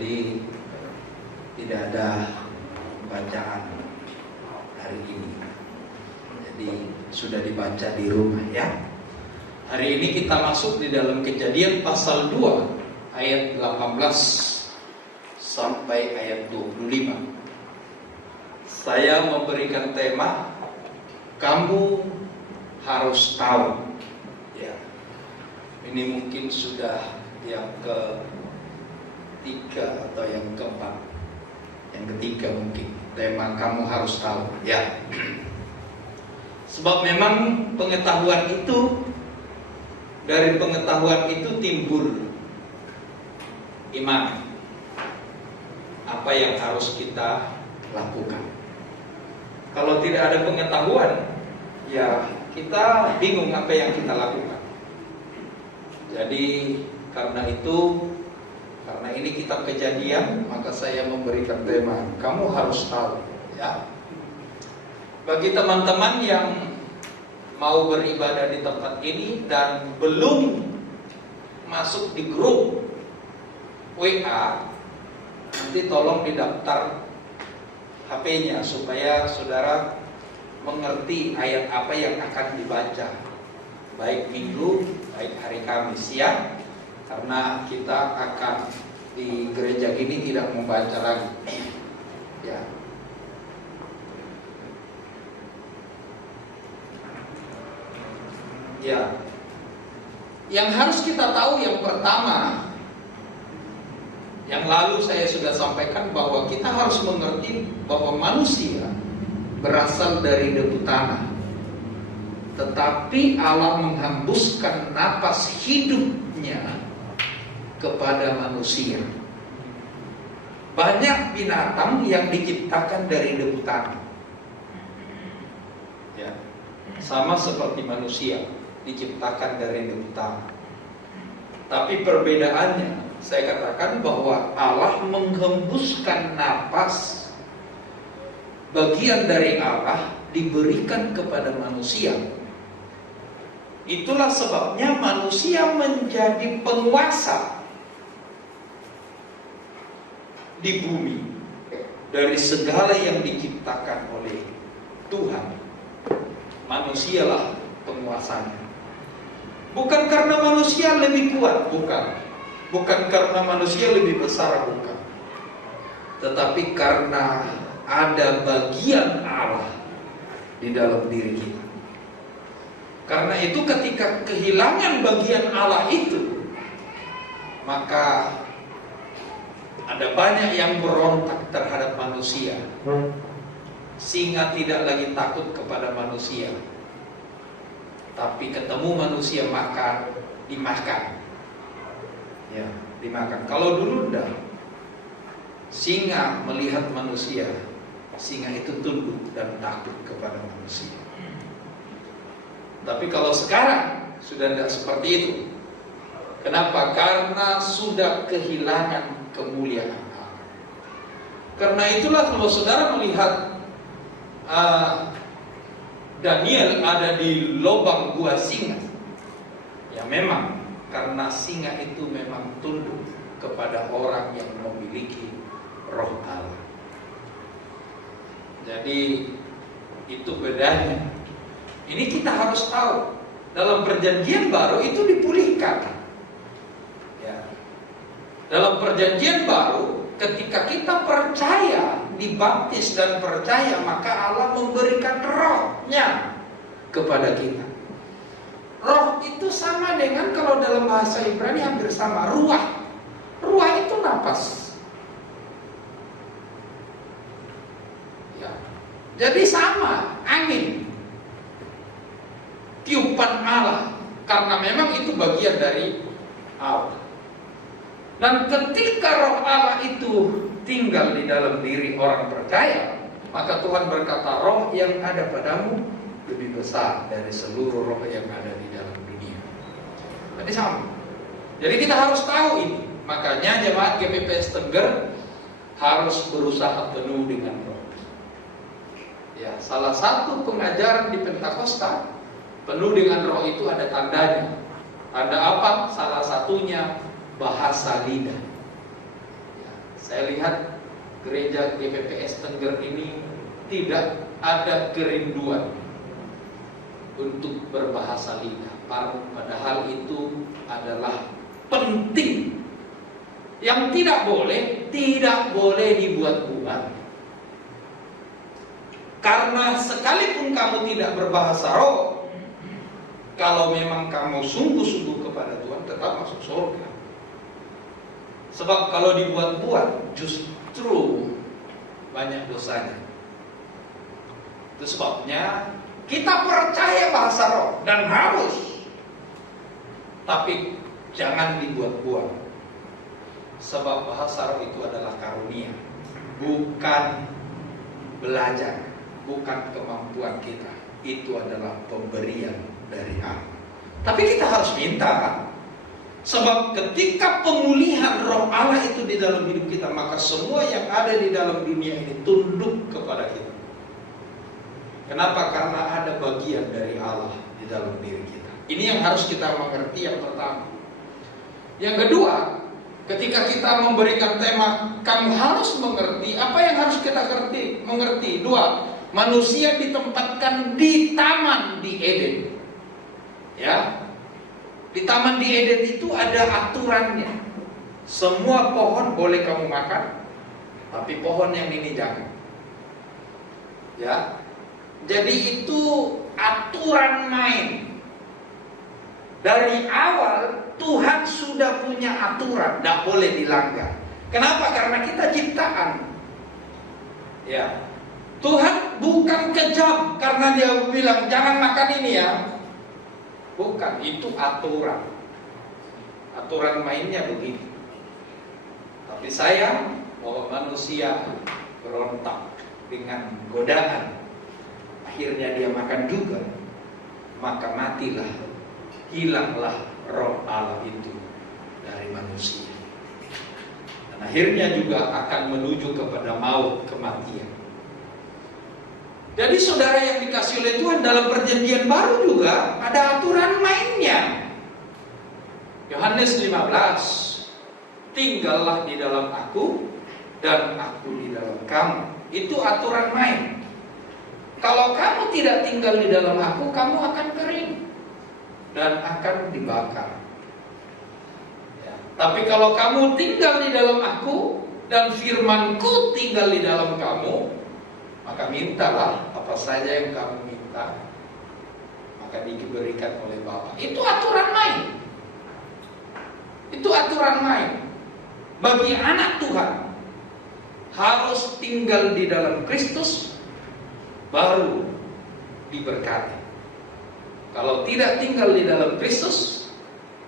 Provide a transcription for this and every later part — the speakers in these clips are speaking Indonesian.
Jadi tidak ada bacaan hari ini. Jadi sudah dibaca di rumah ya. Hari ini kita masuk di dalam Kejadian pasal 2 ayat 18 sampai ayat 25. Saya memberikan tema kamu harus tahu. Ya. Ini mungkin sudah yang ketiga atau yang keempat. Yang ketiga mungkin tema kamu harus tahu ya. Sebab memang pengetahuan itu, dari pengetahuan itu timbul iman. Apa yang harus kita lakukan. Kalau tidak ada pengetahuan, ya kita bingung apa yang kita lakukan. Jadi karena ini kitab Kejadian, maka saya memberikan tema kamu harus tahu ya. Bagi teman-teman yang mau beribadah di tempat ini dan belum masuk di grup WA, nanti tolong didaftar HP-nya supaya saudara mengerti ayat apa yang akan dibaca, baik minggu, baik hari Kamis ya. Karena kita akan di gereja ini tidak membaca lagi ya. Ya, yang harus kita tahu yang pertama, yang lalu saya sudah sampaikan bahwa kita harus mengerti bahwa manusia berasal dari debu tanah, tetapi Allah menghembuskan napas hidupnya kepada manusia. Banyak binatang yang diciptakan dari debu tanah, ya, sama seperti manusia diciptakan dari debu tanah. Tapi perbedaannya, saya katakan bahwa Allah menghembuskan napas, bagian dari Allah diberikan kepada manusia. Itulah sebabnya manusia menjadi penguasa di bumi dari segala yang diciptakan oleh Tuhan. Manusialah penguasanya. Bukan karena manusia lebih kuat, bukan. Bukan karena manusia lebih besar, bukan. Tetapi karena ada bagian Allah di dalam diri kita. Karena itu ketika kehilangan bagian Allah itu, maka ada banyak yang berontak terhadap manusia. Singa tidak lagi takut kepada manusia, tapi ketemu manusia maka dimakan. Ya, dimakan. Kalau dulu enggak, singa melihat manusia, singa itu tunduk dan takut kepada manusia. Tapi kalau sekarang sudah tidak seperti itu. Kenapa? Karena sudah kehilangan kemuliaan Allah. Karena itulah kalau saudara melihat Daniel ada di lubang gua singa, ya memang karena singa itu memang tunduk kepada orang yang memiliki roh Allah. Jadi itu bedanya. Ini kita harus tahu. Dalam perjanjian baru itu dipulihkan ya. Dalam perjanjian baru, ketika kita percaya, dibaptis dan percaya, maka Allah memberikan rohnya kepada kita. Roh itu sama dengan, kalau dalam bahasa Ibrani hampir sama, ruah. Ruah itu napas ya. Jadi sama, angin, tiupan Allah. Karena memang itu bagian dari Allah. Dan ketika roh Allah itu tinggal di dalam diri orang percaya, maka Tuhan berkata, roh yang ada padamu lebih besar dari seluruh roh yang ada di dalam dunia. Jadi sama. Jadi kita harus tahu ini. Makanya jemaat GPPS Tengger harus berusaha penuh dengan roh. Ya, salah satu pengajaran di Pentakosta penuh dengan roh itu ada tandanya. Tanda apa? Salah satunya bahasa lidah. Saya lihat gereja GPPS Tengger ini tidak ada kerinduan untuk berbahasa lidah, padahal itu adalah penting. Yang tidak boleh dibuat-buat. Karena sekalipun kamu tidak berbahasa roh, kalau memang kamu sungguh-sungguh kepada Tuhan, tetap masuk surga. Sebab kalau dibuat-buat, justru banyak dosanya. Itu sebabnya kita percaya bahasa roh dan harus, tapi jangan dibuat-buat. Sebab bahasa roh itu adalah karunia, bukan belajar, bukan kemampuan kita. Itu adalah pemberian dari Allah. Tapi kita harus minta. Sebab ketika pemulihan roh Allah itu di dalam hidup kita, maka semua yang ada di dalam dunia ini tunduk kepada kita. Kenapa? Karena ada bagian dari Allah di dalam diri kita. Ini yang harus kita mengerti yang pertama. Yang kedua, ketika kita memberikan tema, kamu harus mengerti, apa yang harus kita mengerti? Dua, manusia ditempatkan di taman di Eden. Ya, di taman di Eden itu ada aturannya. Semua pohon boleh kamu makan, tapi pohon yang ini jangan. Ya, jadi itu aturan main. Dari awal Tuhan sudah punya aturan, tidak boleh dilanggar. Kenapa? Karena kita ciptaan. Ya, Tuhan bukan kejam karena Dia bilang jangan makan ini ya. Bukan, itu aturan. Aturan mainnya begitu. Tapi sayang bahwa manusia berontak dengan godaan. Akhirnya dia makan juga. Maka matilah, hilanglah roh Allah itu dari manusia. Dan akhirnya juga akan menuju kepada maut, kematian. Jadi saudara yang dikasih oleh Tuhan, dalam perjanjian baru juga ada aturan mainnya. Yohanes 15, tinggallah di dalam aku dan aku di dalam kamu. Itu aturan main. Kalau kamu tidak tinggal di dalam aku, kamu akan kering dan akan dibakar. Ya. Tapi kalau kamu tinggal di dalam aku dan firmanku tinggal di dalam kamu, maka mintalah apa saja yang kamu minta, maka diberikan oleh Bapa. Itu aturan main. Itu aturan main. Bagi anak Tuhan harus tinggal di dalam Kristus, baru diberkati. Kalau tidak tinggal di dalam Kristus,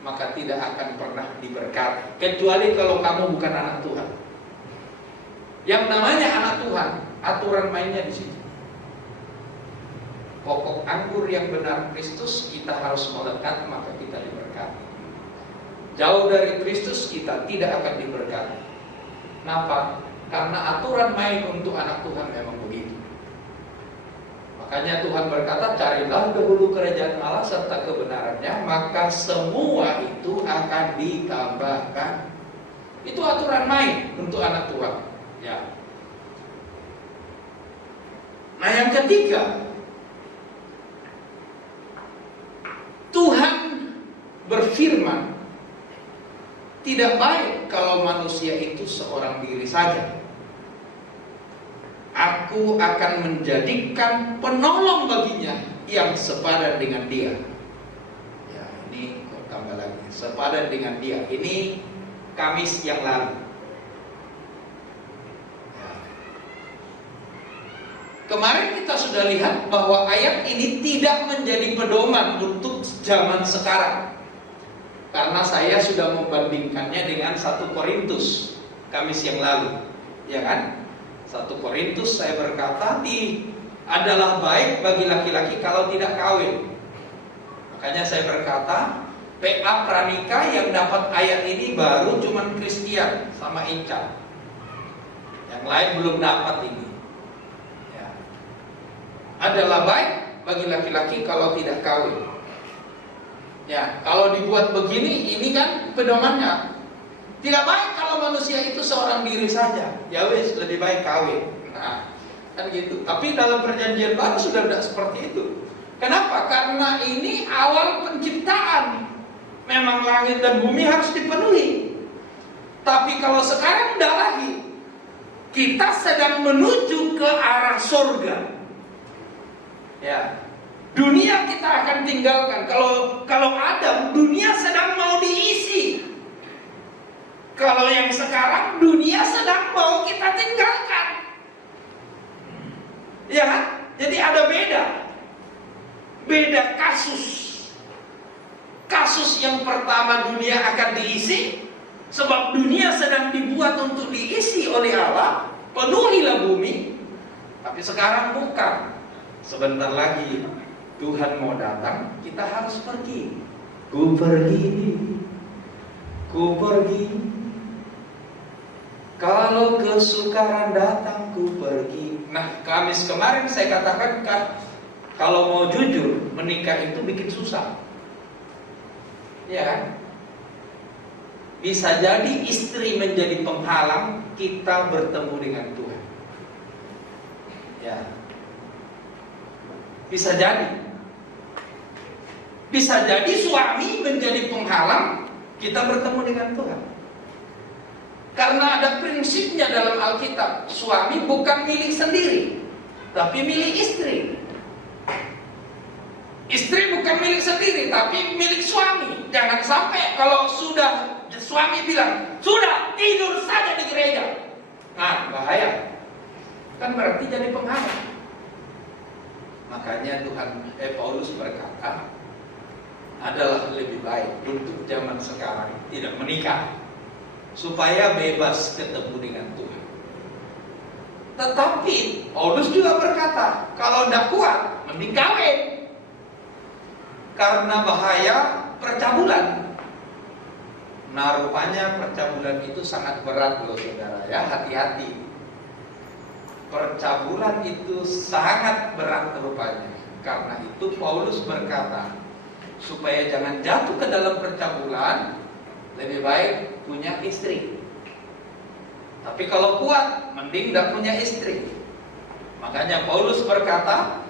maka tidak akan pernah diberkati. Kecuali kalau kamu bukan anak Tuhan. Yang namanya anak Tuhan, aturan mainnya di situ. Pokok anggur yang benar Kristus, kita harus melekat, maka kita diberkati. Jauh dari Kristus, kita tidak akan diberkati. Kenapa? Karena aturan main untuk anak Tuhan memang begitu. Makanya Tuhan berkata, carilah dahulu kerajaan Allah serta kebenarannya, maka semua itu akan ditambahkan. Itu aturan main untuk anak Tuhan. Ya. Nah, yang ketiga, Tuhan berfirman, tidak baik kalau manusia itu seorang diri saja. Aku akan menjadikan penolong baginya yang sepadan dengan dia. Ya, ini kok tambah lagi, sepadan dengan dia. Ini Kamis yang lalu. Ya. Kemarin kita sudah lihat bahwa ayat ini tidak menjadi pedoman untuk zaman sekarang. Karena saya sudah membandingkannya dengan 1 Korintus Kamis yang lalu. Ya kan? 1 Korintus saya berkata adalah baik bagi laki-laki kalau tidak kawin. Makanya saya berkata PA pranikah yang dapat ayat ini baru cuman Christian sama Ica. Yang lain belum dapat ini. Ya. Adalah baik bagi laki-laki kalau tidak kawin. Ya, kalau dibuat begini, ini kan pedomannya. Tidak baik kalau manusia itu seorang diri saja. Ya wis, lebih baik kawin. Nah, kan gitu. Tapi dalam perjanjian baru sudah tidak seperti itu. Kenapa? Karena ini awal penciptaan. Memang langit dan bumi harus dipenuhi. Tapi kalau sekarang tidak lagi. Kita sedang menuju ke arah surga. Ya. Dunia kita akan tinggalkan. Kalau Adam, dunia sedang mau diisi. Kalau yang sekarang, dunia sedang mau kita tinggalkan. Ya kan? Jadi ada beda. Beda kasus. Kasus yang pertama, dunia akan diisi. Sebab dunia sedang dibuat untuk diisi oleh Allah. Penuhilah bumi. Tapi sekarang bukan. Sebentar lagi Tuhan mau datang, kita harus pergi. Ku pergi, ku pergi. Kalau kesukaran datang, ku pergi. Nah, Kamis kemarin saya katakan, kalau mau jujur, menikah itu bikin susah. Iya kan? Bisa jadi istri menjadi penghalang kita bertemu dengan Tuhan. Ya. Bisa jadi. Bisa jadi suami menjadi penghalang kita bertemu dengan Tuhan. Karena ada prinsipnya dalam Alkitab, suami bukan milik sendiri, tapi milik istri. Istri bukan milik sendiri, tapi milik suami. Jangan sampai kalau sudah suami bilang, sudah tidur saja di gereja. Nah, bahaya. Kan berarti jadi penghalang. Makanya Paulus berkata, adalah lebih baik untuk zaman sekarang tidak menikah, supaya bebas ketemu dengan Tuhan. Tetapi Paulus juga berkata, kalau tidak kuat, mending kawin. Karena bahaya percabulan. Nah, rupanya percabulan itu sangat berat loh saudara ya, hati-hati. Percabulan itu sangat berat rupanya. Karena itu Paulus berkata, supaya jangan jatuh ke dalam percabulan, lebih baik punya istri. Tapi kalau kuat, mending tidak punya istri. Makanya Paulus berkata,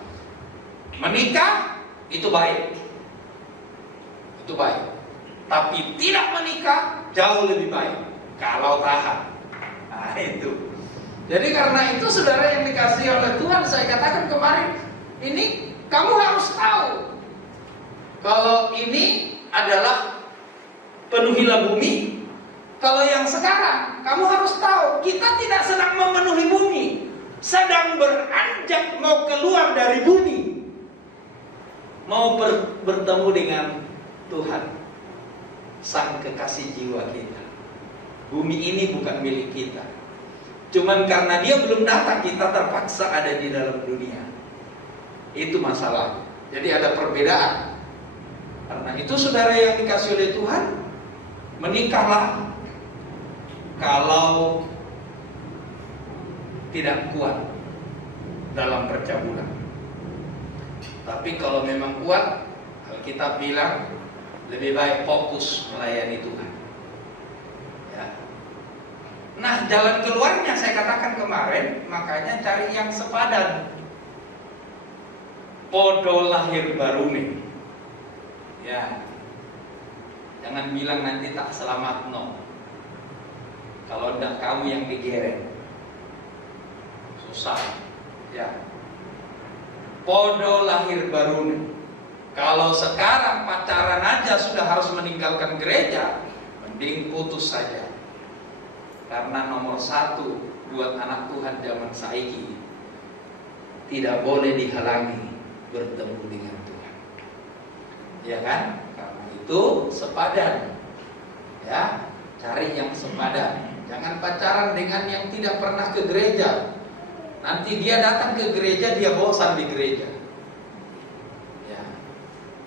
menikah itu baik. Itu baik. Tapi tidak menikah jauh lebih baik kalau tahan. Nah itu. Jadi karena itu saudara yang dikasihi oleh Tuhan, saya katakan kemarin, ini kamu harus tahu kalau ini adalah penuhilah bumi. Kalau yang sekarang, kamu harus tahu kita tidak sedang memenuhi bumi, sedang beranjak mau keluar dari bumi, mau bertemu dengan Tuhan, Sang kekasih jiwa kita. Bumi ini bukan milik kita. Cuman karena dia belum datang, kita terpaksa ada di dalam dunia. Itu masalah. Jadi ada perbedaan. Karena itu saudara yang dikasih oleh Tuhan, menikahlah kalau tidak kuat dalam percabulan. Tapi kalau memang kuat, Alkitab bilang lebih baik fokus melayani Tuhan. Ya. Nah, jalan keluarnya saya katakan kemarin, makanya cari yang sepadan. Podo lahir baru nih. Ya. Jangan bilang nanti tak selamat no. Kalau tidak kamu yang digeret. Susah. Ya. Podo lahir baru nih. Kalau sekarang pacaran aja sudah harus meninggalkan gereja, mending putus saja. Karena nomor satu buat anak Tuhan zaman saiki, tidak boleh dihalangi bertemu dengan Tuhan. Ya kan? Karena itu sepadan. Ya, cari yang sepadan. Jangan pacaran dengan yang tidak pernah ke gereja. Nanti dia datang ke gereja, dia bosan di gereja.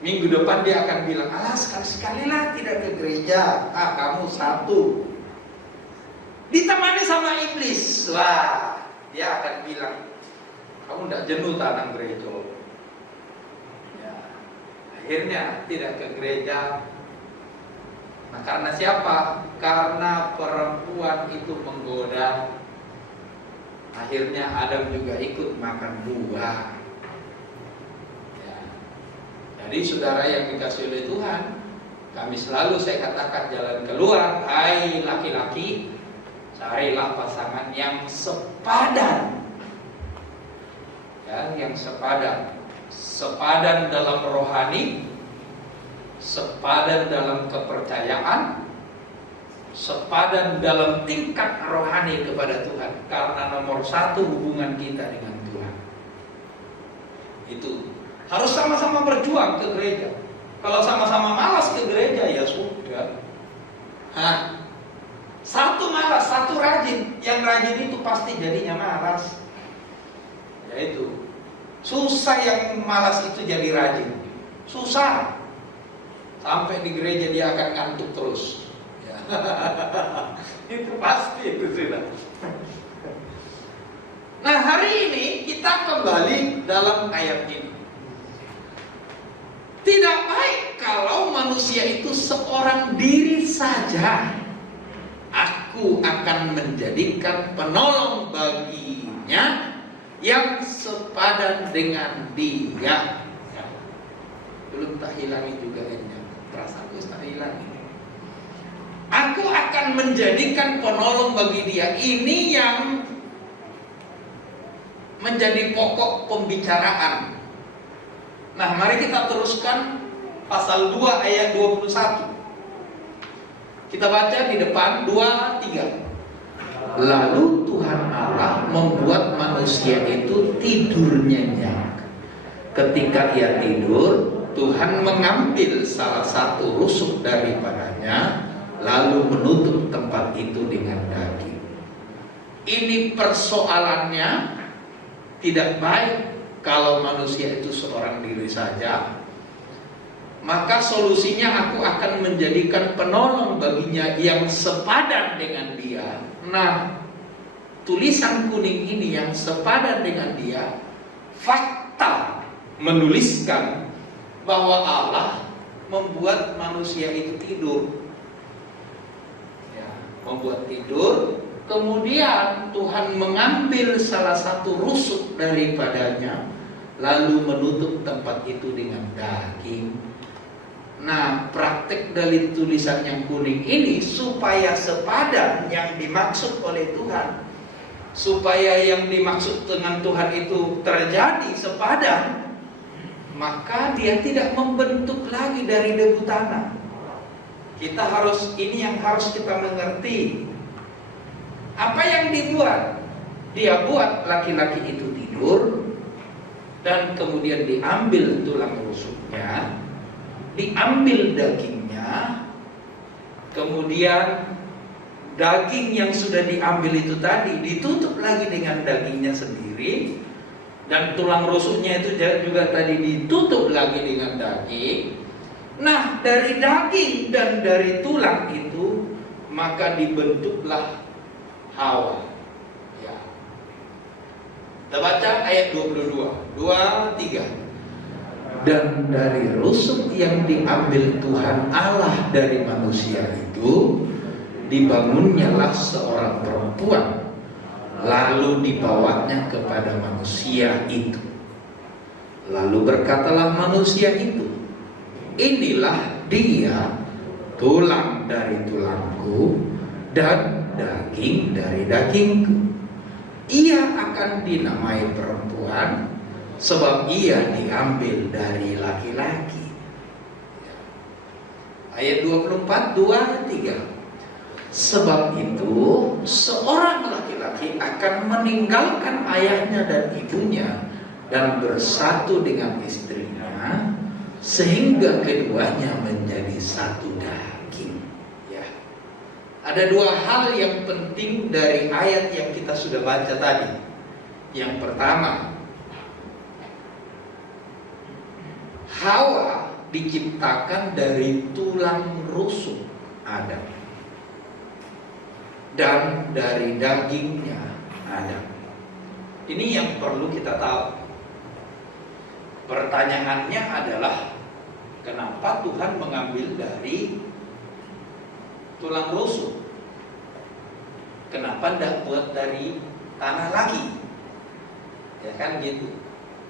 Minggu depan dia akan bilang, alah sekali-sekali lah tidak ke gereja. Ah, kamu satu. Ditemani sama iblis. Wah, dia akan bilang, kamu tidak jenuh tanam gereja. Ya. Akhirnya tidak ke gereja. Nah, karena siapa? Karena perempuan itu menggoda. Akhirnya Adam juga ikut makan buah. Ya. Jadi saudara yang dikasih oleh Tuhan, kami selalu saya katakan jalan keluar, hai laki-laki, carilah pasangan yang sepadan. Ya, yang sepadan. Sepadan dalam rohani, sepadan dalam kepercayaan, sepadan dalam tingkat rohani kepada Tuhan. Karena nomor satu hubungan kita dengan Tuhan. Itu harus sama-sama berjuang ke gereja. Kalau sama-sama malas ke gereja ya sudah. Satu malas, satu rajin. Yang rajin itu pasti jadinya malas. Ya itu. Susah yang malas itu jadi rajin. Susah. Sampai di gereja dia akan ngantuk terus. Ya. Itu pasti itu sudah. Nah, hari ini kita kembali dalam ayat ini. Tidak baik kalau manusia itu seorang diri saja. Aku akan menjadikan penolong baginya yang sepadan dengan dia. Belum tak hilangi juga ini. Perasaanku tak hilang. Aku akan menjadikan penolong bagi dia. Ini yang menjadi pokok pembicaraan. Nah, mari kita teruskan pasal 2 ayat 21. Kita baca di depan 2, 3. Lalu Tuhan Allah membuat manusia itu tidur nyenyak. Ketika ia tidur, Tuhan mengambil salah satu rusuk daripadanya, lalu menutup tempat itu dengan daging. Ini persoalannya. Tidak baik kalau manusia itu seorang diri saja. Maka solusinya aku akan menjadikan penolong baginya yang sepadan dengan dia. Nah, tulisan kuning ini yang sepadan dengan dia, fakta menuliskan bahwa Allah membuat manusia itu tidur. Ya, membuat tidur. Kemudian Tuhan mengambil salah satu rusuk daripadanya, lalu menutup tempat itu dengan daging. Nah, praktek dari tulisan yang kuning ini supaya sepadan yang dimaksud oleh Tuhan, supaya yang dimaksud dengan Tuhan itu terjadi sepadan, maka dia tidak membentuk lagi dari debu tanah. Kita harus, ini yang harus kita mengerti. Apa yang dibuat? Dia buat laki-laki itu tidur, dan kemudian diambil tulang rusuknya, diambil dagingnya, kemudian daging yang sudah diambil itu tadi ditutup lagi dengan dagingnya sendiri, dan tulang rusuknya itu juga tadi ditutup lagi dengan daging. Nah, dari daging dan dari tulang itu maka dibentuklah Hawa. Ya. Kita baca ayat 22, 2, 3. Dan dari rusuk yang diambil Tuhan Allah dari manusia itu, dibangunnyalah seorang perempuan, lalu dibawanya kepada manusia itu. Lalu berkatalah manusia itu, inilah dia, tulang dari tulangku dan daging dari dagingku. Ia akan dinamai perempuan, sebab ia diambil dari laki-laki. Ayat 24, 2, 3. Sebab itu seorang laki-laki akan meninggalkan ayahnya dan ibunya dan bersatu dengan istrinya, sehingga keduanya menjadi satu daging. Ya. Ada dua hal yang penting dari ayat yang kita sudah baca tadi. Yang pertama, Hawa diciptakan dari tulang rusuk Adam dan dari dagingnya Adam. Ini yang perlu kita tahu. Pertanyaannya adalah, kenapa Tuhan mengambil dari tulang rusuk. Kenapa tidak buat dari tanah lagi? Ya kan gitu.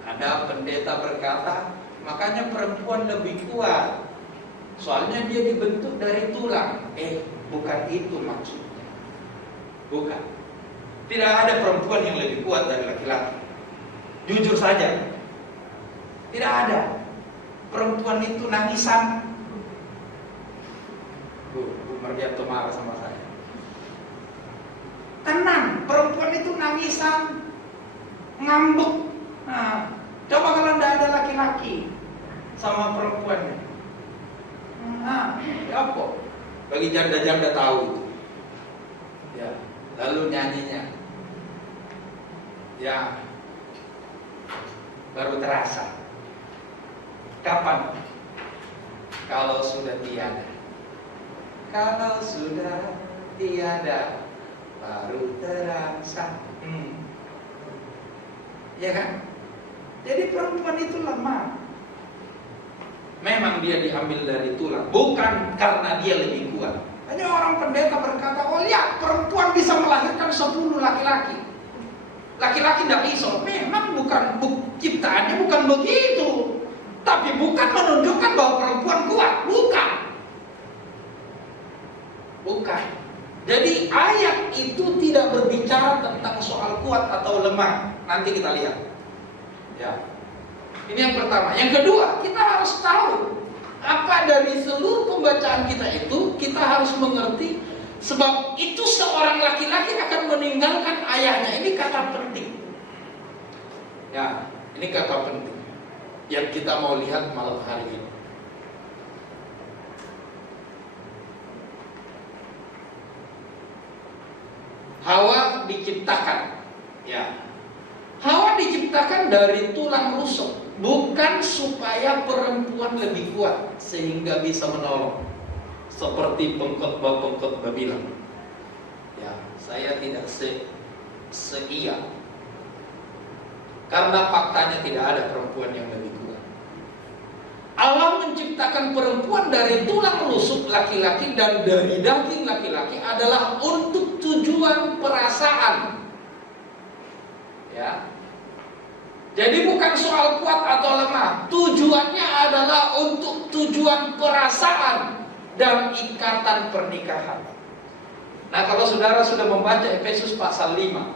Ada pendeta berkata, makanya perempuan lebih kuat, soalnya dia dibentuk dari tulang. Bukan itu maksudnya. Bukan. Tidak ada perempuan yang lebih kuat dari laki-laki. Jujur saja, tidak ada. Perempuan itu nangisan. Bu Mardianto marah sama saya. Tenang, perempuan itu nangisan, ngambek. Nah, coba kalau tidak ada laki-laki sama perempuannya. Nah, ya apa? Bagi janda-janda tahu itu. Ya, lalu nyanyinya. Ya, baru terasa. Kapan? Kalau sudah tiada. Kalau sudah tiada, baru terasa. Ya kan? Jadi perempuan itu lemah. Memang dia diambil dari tulang, bukan karena dia lebih kuat. Hanya orang pendeta berkata, oh lihat, perempuan bisa melahirkan 10 laki-laki. Laki-laki tidak bisa. Memang bukan ciptaannya bukan begitu. Tapi bukan menunjukkan bahwa perempuan kuat. Bukan. Bukan. Jadi ayat itu tidak berbicara tentang soal kuat atau lemah. Nanti kita lihat. Ya. Ini yang pertama. Yang kedua, kita harus tahu apa dari seluruh pembacaan kita itu, kita harus mengerti sebab itu seorang laki-laki akan meninggalkan ayahnya. Ini kata penting. Ya, ini kata penting yang kita mau lihat malam hari ini. Hawa diciptakan, ya. Hawa diciptakan dari tulang rusuk, bukan supaya perempuan lebih kuat sehingga bisa menolong, seperti pengkhotbah bilang. Ya, saya tidak seia, karena faktanya tidak ada perempuan yang lebih kuat. Allah menciptakan perempuan dari tulang rusuk laki-laki dan dari daging laki-laki adalah untuk tujuan perasaan. Ya. Jadi bukan soal kuat atau lemah. Tujuannya adalah untuk tujuan perasaan dan ikatan pernikahan. Nah, kalau saudara sudah membaca Efesus pasal 5,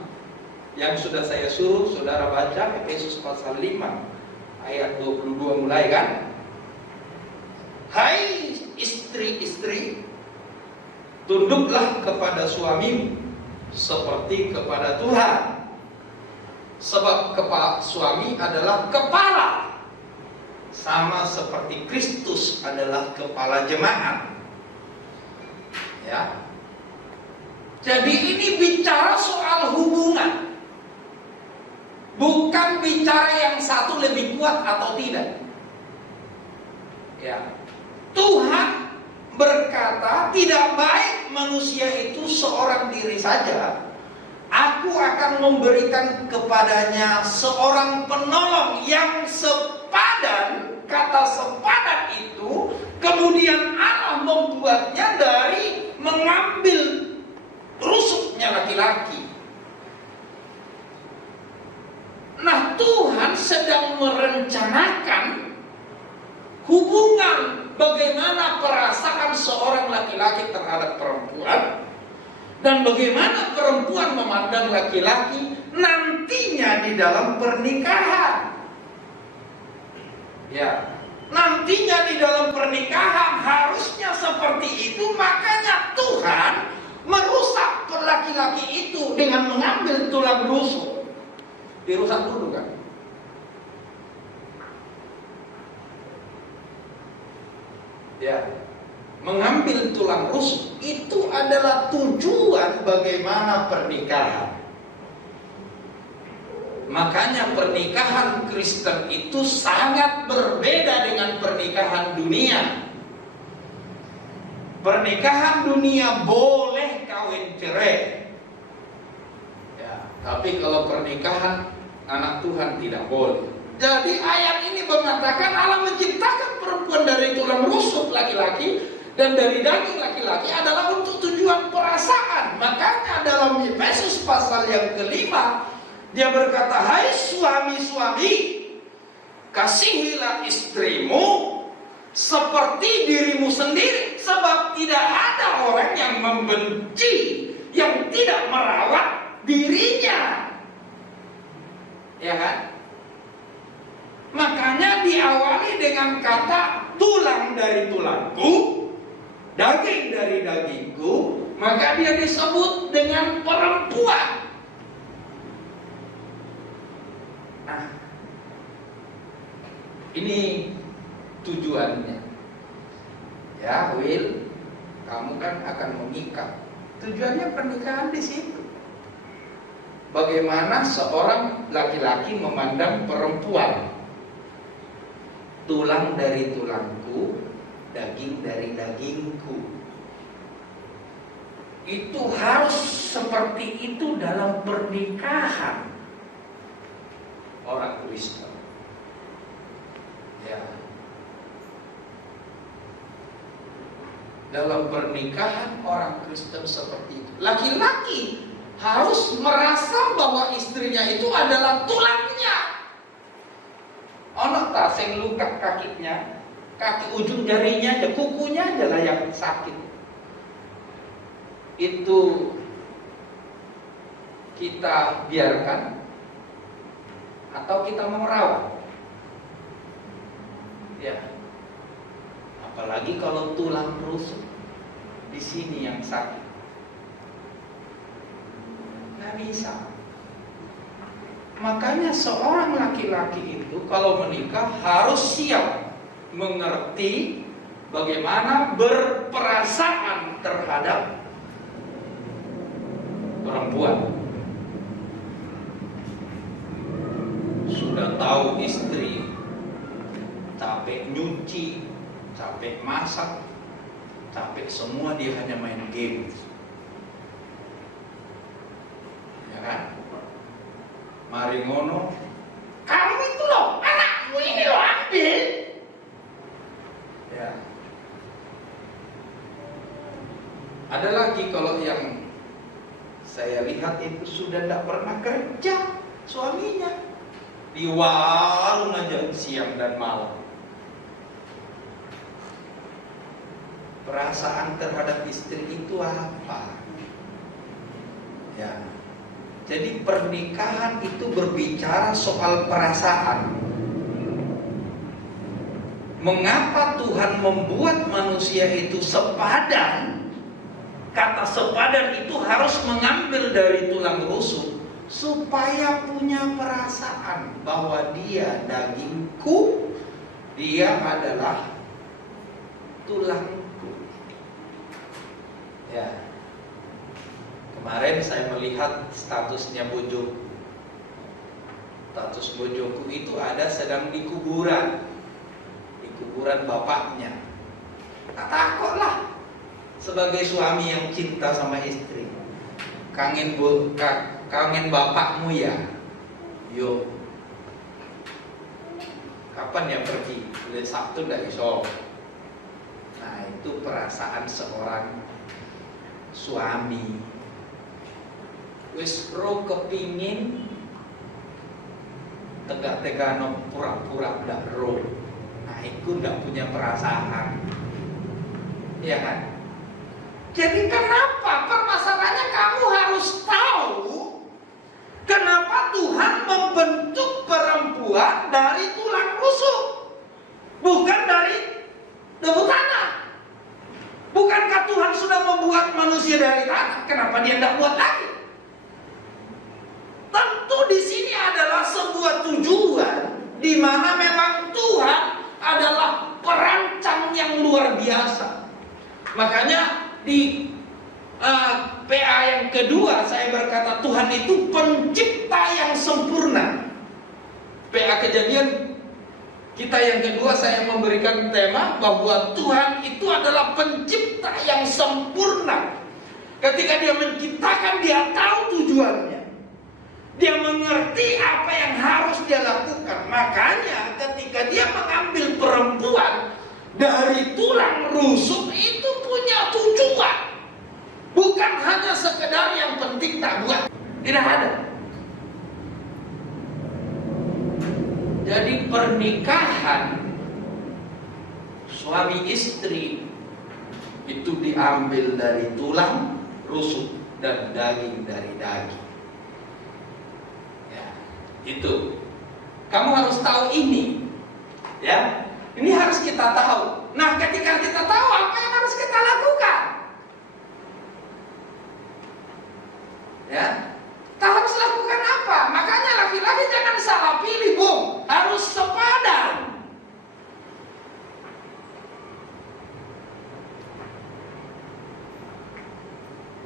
yang sudah saya suruh saudara baca Efesus pasal 5 ayat 22 mulai kan? Hai istri-istri, tunduklah kepada suamimu seperti kepada Tuhan. Sebab suami adalah kepala, sama seperti Kristus adalah kepala jemaat. Ya. Jadi ini bicara soal hubungan, bukan bicara yang satu lebih kuat atau tidak. Ya. Tuhan berkata tidak baik manusia itu seorang diri saja. Aku akan memberikan kepadanya seorang penolong yang sepadan. Kata sepadan itu kemudian Allah membuatnya dari mengambil rusuknya laki-laki. Nah, Tuhan sedang merencanakan hubungan bagaimana perasaan seorang laki-laki terhadap perempuan, dan bagaimana perempuan memandang laki-laki nantinya di dalam pernikahan. Ya, nantinya di dalam pernikahan harusnya seperti itu. Makanya Tuhan merusak laki-laki itu dengan mengambil tulang rusuk. Dirusak dulu kan. Ya, mengambil tulang rusuk itu adalah tujuan bagaimana pernikahan. Makanya pernikahan Kristen itu sangat berbeda dengan pernikahan dunia. Pernikahan dunia boleh kawin cerai, ya, tapi kalau pernikahan anak Tuhan tidak boleh. Jadi ayat ini mengatakan Allah menciptakan perempuan dari tulang rusuk laki-laki Dan dari daging laki-laki adalah untuk tujuan perasaan. Makanya dalam Efesus pasal yang kelima, dia berkata, hai suami-suami, kasihilah istrimu seperti dirimu sendiri. Sebab tidak ada orang yang membenci, yang tidak merawat dirinya. Ya kan? Makanya diawali dengan kata tulang dari tulangku, daging dari dagingku, maka dia disebut dengan perempuan. Nah, ini tujuannya. Ya, Will, kamu kan akan mengikat. Tujuannya pernikahan di situ. Bagaimana seorang laki-laki memandang perempuan? Tulang dari tulangku, daging dari dagingku. Itu harus seperti itu dalam pernikahan orang Kristen. Ya. Dalam pernikahan orang Kristen seperti itu. Laki-laki harus merasa bahwa istrinya itu adalah tulangnya. Ono tak sing luka kakinya, kaki ujung jarinya aja, kukunya adalah yang sakit. Itu kita biarkan atau kita merawat? Ya. Apalagi kalau tulang rusuk di sini yang sakit. Nggak bisa. Makanya seorang laki-laki itu kalau menikah harus siap mengerti bagaimana berperasaan terhadap perempuan. Sudah tahu istri capek nyuci, capek masak, capek semua, dia hanya main game. Ya kan? Mari ngono, kamu itu loh, anakmu ini loh, ambil. Ya. Ada lagi kalau yang saya lihat itu sudah tidak pernah kerja suaminya, di warung aja siang dan malam. Perasaan terhadap istri itu apa? Ya. Jadi pernikahan itu berbicara soal perasaan. Mengapa Tuhan membuat manusia itu sepadan? Kata sepadan itu harus mengambil dari tulang rusuk supaya punya perasaan bahwa dia dagingku, dia adalah tulangku. Ya. Kemarin saya melihat statusnya bojoku. Status bojoku itu ada sedang di kuburan bapaknya. Tak takut lah sebagai suami yang cinta sama istri. Kangen bapakmu ya. Yo. Kapan ya pergi? Udah Sabtu nggak iso. Nah itu perasaan seorang suami. Wis ro kepingin tegak-tegano pura-pura ndak ro. Nah itu ndak punya perasaan. Ya kan? Jadi kenapa permasalahannya kamu harus tahu kenapa Tuhan membentuk perempuan dari tulang rusuk, bukan dari debu tanah. Bukankah Tuhan sudah membuat manusia dari tanah? Kenapa dia tidak buat lagi? Tentu di sini adalah sebuah tujuan di mana memang Tuhan adalah perancang yang luar biasa. Makanya di PA yang kedua saya berkata Tuhan itu pencipta yang sempurna. PA Kejadian kita yang kedua saya memberikan tema bahwa Tuhan itu adalah pencipta yang sempurna. Ketika dia menciptakan, dia tahu tujuannya. Dia mengerti apa yang harus dia lakukan. Makanya ketika dia mengambil perempuan dari tulang rusuk, itu pernikahan suami istri itu diambil dari tulang rusuk dan daging dari daging. Ya, itu. Kamu harus tahu ini. Ya, ini harus kita tahu. Nah, ketika kita tahu, apa yang harus kita lakukan? Ya, kita harus lakukan apa? Makanya laki-laki jangan salah pilih, Bung. Harus sepadan.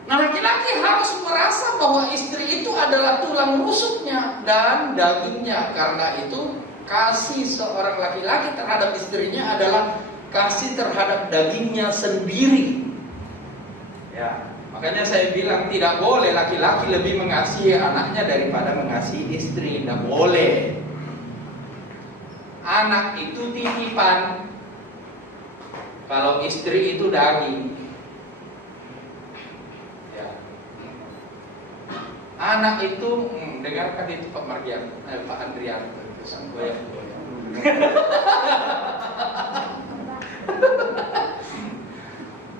Nah, laki-laki harus merasa bahwa istri itu adalah tulang rusuknya dan dagingnya. Karena itu kasih seorang laki-laki terhadap istrinya adalah kasih terhadap dagingnya sendiri. Ya, makanya saya bilang tidak boleh laki-laki lebih mengasihi anaknya daripada mengasihi istri. Tidak boleh. Anak itu titipan. Kalau istri itu daging. Anak itu, dengarkan itu Pak Margian, Pak Andrian, sang goyang-goyang.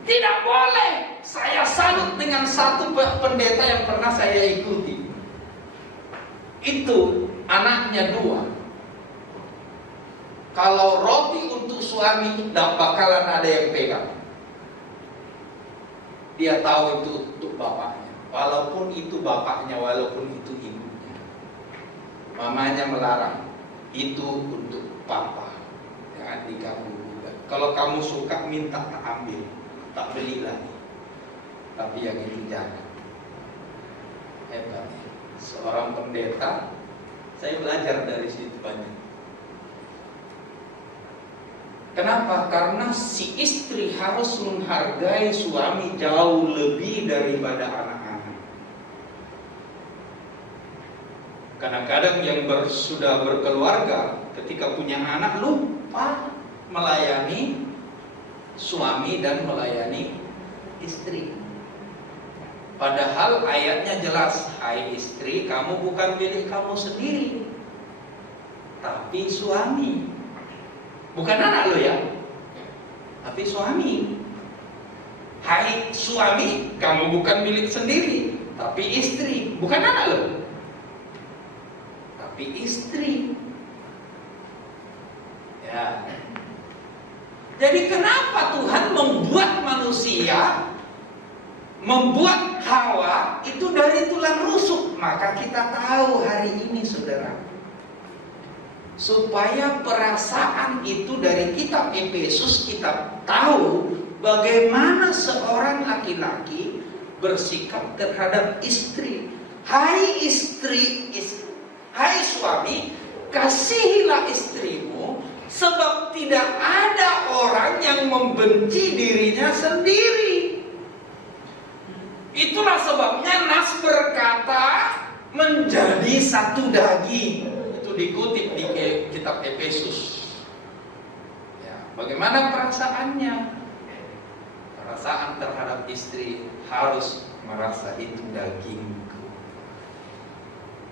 Tidak boleh. Saya salut dengan satu pendeta yang pernah saya ikuti. Itu anaknya 2. Kalau roti untuk suami, tidak bakalan ada yang pegang. Dia tahu itu untuk bapaknya. Walaupun itu bapaknya, walaupun itu ibunya. Mamanya melarang, itu untuk papa. Jangan diganggu juga. Kalau kamu suka, minta tak ambil, tak beli lagi. Tapi yang ini jangan. Hebat. Seorang pendeta, saya belajar dari situ banyak. Kenapa? Karena si istri harus menghargai suami jauh lebih daripada anak-anak. Kadang-kadang yang sudah berkeluarga ketika punya anak lupa melayani suami dan melayani istri. Padahal ayatnya jelas, hai istri, kamu bukan milik kamu sendiri, tapi suami. Bukan anak lo ya, tapi suami. Hai suami, kamu bukan milik sendiri, tapi istri. Bukan anak lo, tapi istri. Ya. Jadi kenapa Tuhan membuat manusia, membuat Hawa itu dari tulang rusuk? Maka kita tahu hari ini, saudara, supaya perasaan itu dari kitab Efesus kita tahu bagaimana seorang laki-laki bersikap terhadap istri. Hai istri, hai suami, kasihilah istrimu, sebab tidak ada orang yang membenci dirinya sendiri. Itulah sebabnya Nas berkata menjadi satu daging. Itu dikutip di kitab Efesus. Ya, bagaimana perasaannya? Perasaan terhadap istri harus merasa itu dagingku.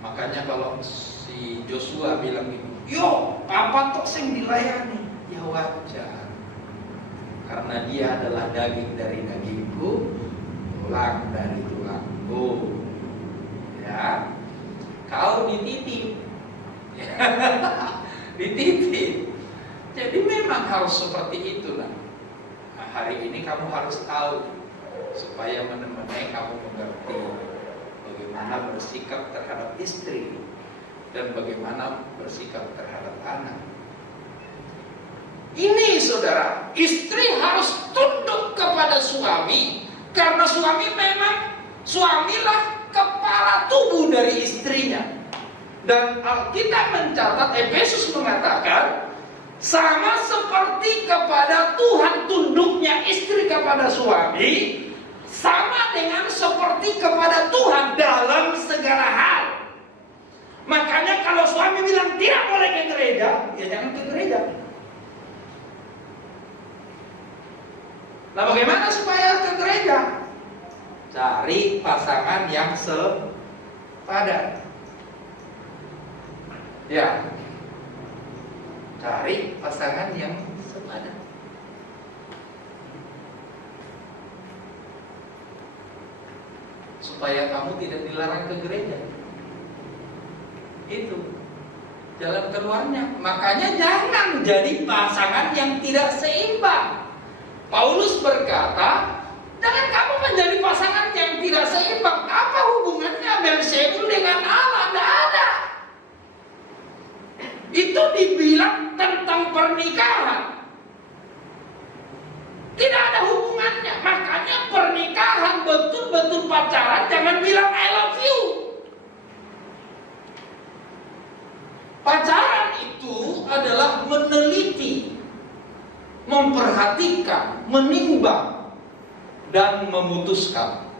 Makanya kalau si Joshua bilang gitu, yo, papa tok sing dilayani, ya wajar. Karena dia adalah daging dari dagingku, tulang dari tulangku. Ya, kau dititip, dititip. Jadi memang harus seperti itulah. Nah, hari ini kamu harus tahu supaya menemani kamu mengerti bagaimana bersikap terhadap istri dan bagaimana bersikap terhadap anak. Ini saudara, istri harus tunduk kepada suami karena suami memang suamilah kepala tubuh dari istrinya. Dan Alkitab mencatat, Efesus mengatakan sama seperti kepada Tuhan tunduknya istri kepada suami, sama dengan seperti kepada Tuhan dalam segala hal. Makanya kalau suami bilang tidak boleh ke gereja, ya jangan ke gereja. Nah, bagaimana supaya ke gereja? Cari pasangan yang sepadan. Ya. Cari pasangan yang sepadan. Supaya kamu tidak dilarang ke gereja. Itu jalan keluarnya. Makanya jangan jadi pasangan yang tidak seimbang. Paulus berkata, jangan kamu menjadi pasangan yang tidak seimbang. Apa hubungannya Belzebul dengan Allah? Tidak ada. Itu dibilang tentang pernikahan. Tidak ada hubungannya. Makanya pernikahan betul-betul pacaran, jangan bilang I love you. Pacaran itu adalah meneliti, memperhatikan, menimbang, dan memutuskan.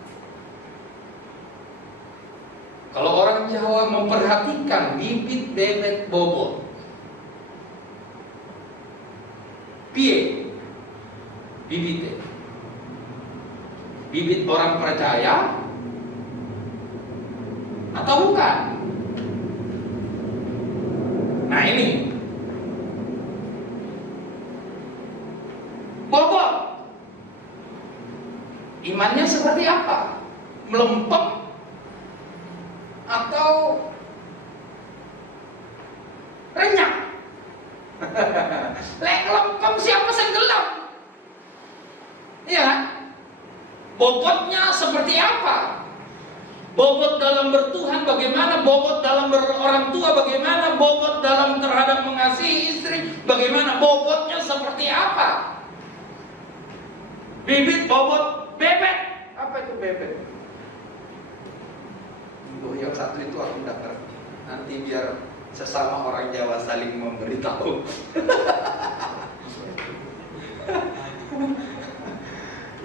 Kalau orang Jawa memperhatikan bibit bebek bobot. Piye? Bibit. Bibit orang percaya atau bukan? Nah ini bobot. Imannya seperti apa? Melempem atau renyah? Lek lempem siapa senggelam? Iya kan? Bobotnya seperti apa? Bobot dalam bertuhan bagaimana? Bobot dalam berorang tua bagaimana? Bobot dalam terhadap mengasihi istri bagaimana? Bobotnya seperti apa? Bibit bobot bebek. Apa itu bebek? Oh, yang satu itu aku tidak ngerti. Nanti biar sesama orang Jawa saling memberitahu.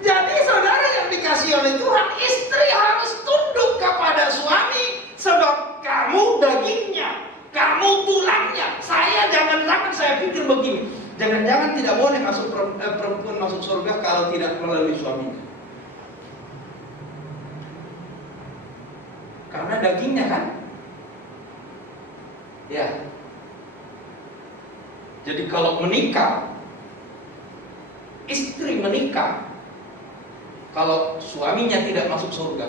Jadi saudara yang dikasih oleh Tuhan, istri harus tunduk kepada suami, sebab kamu dagingnya, kamu tulangnya. Jangan saya pikir begini, jangan-jangan tidak boleh perempuan masuk surga kalau tidak melalui suaminya. Karena dagingnya kan. Ya. Jadi kalau menikah, istri menikah, kalau suaminya tidak masuk surga,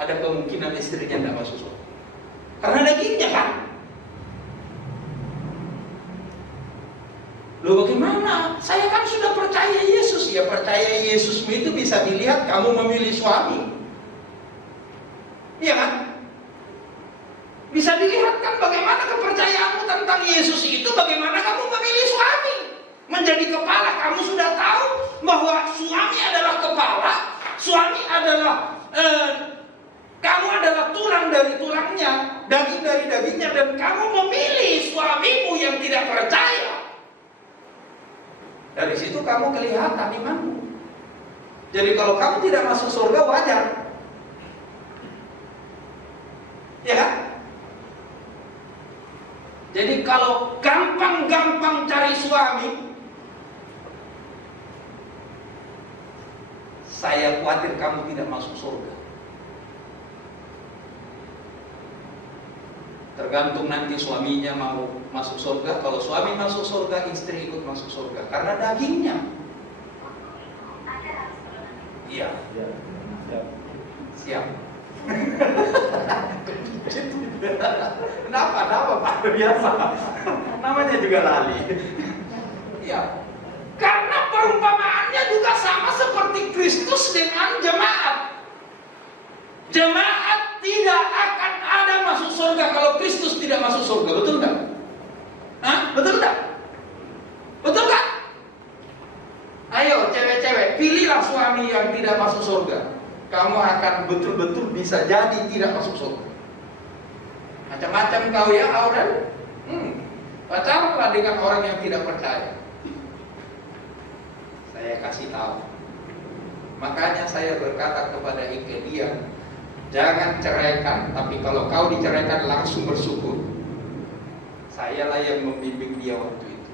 ada kemungkinan istrinya tidak masuk surga. Karena dagingnya kan. Loh bagaimana? Saya kan sudah percaya Yesus. Ya percaya Yesusmu itu bisa dilihat kamu memilih suami. Iya kan? Bisa dilihat kan bagaimana kepercayaanmu tentang Yesus itu, bagaimana kamu memilih suami. Menjadi kepala, kamu sudah tahu bahwa suami adalah kepala, suami adalah kamu adalah tulang dari tulangnya, daging dari dagingnya, dan kamu memilih suamimu yang tidak percaya. Dari situ kamu kelihatan imanmu. Jadi kalau kamu tidak masuk surga wajar. Ya kan? Jadi kalau gampang-gampang cari suami, saya khawatir kamu tidak masuk surga. Tergantung nanti suaminya mau masuk surga. Kalau suami masuk surga, istri ikut masuk surga. Karena dagingnya. Iya. Siap. Kenapa Pak? Biasa. Namanya juga lali. Ya. Karena perumpamaannya juga sama seperti Kristus dengan jemaat. Jemaat tidak akan ada masuk surga kalau Kristus tidak masuk surga. Betul enggak? Hah? Betul enggak? Betul kan? Ayo cewek-cewek, pilihlah suami yang tidak masuk surga. Kamu akan betul-betul bisa jadi tidak masuk surga. Macam-macam kau ya, Aurel. Pacaranlah dengan orang yang tidak percaya. Saya kasih tahu. Makanya saya berkata kepada Ike, dia jangan ceraikan, tapi kalau kau diceraikan langsung bersyukur. Sayalah yang membimbing dia waktu itu.